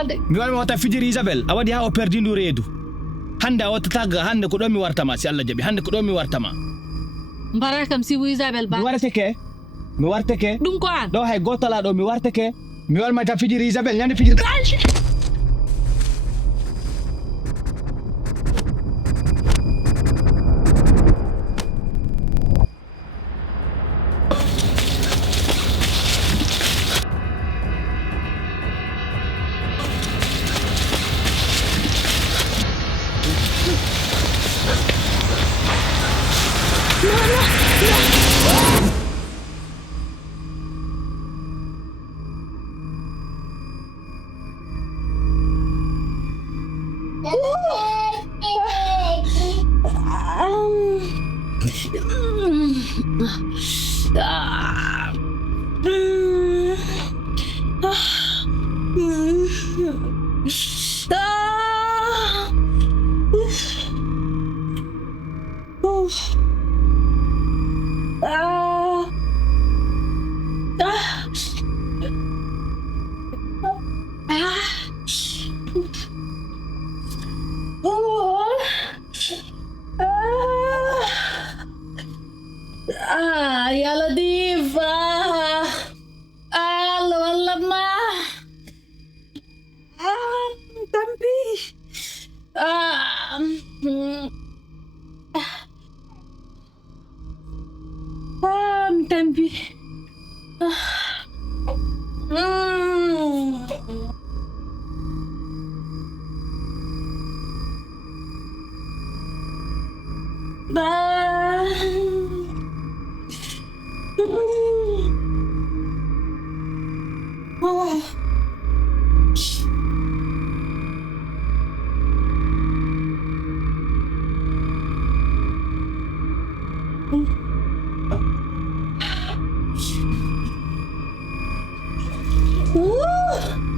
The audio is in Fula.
balde mi wata fijiri Isabel a waɗi ha o perdi ndu reedu hande a watta tagga hande ko ɗo mi wartama si Allah jaɓi hande ko ɗo mi wartama mbara kam si bu Isabel ba mi warteke ɗum ko an ɗo hay gotala ɗo mi warteke mi walmata fijiri Isabel ñande fijiri يا لطيفة الله والله ما تنبيه تنبيه Ooh.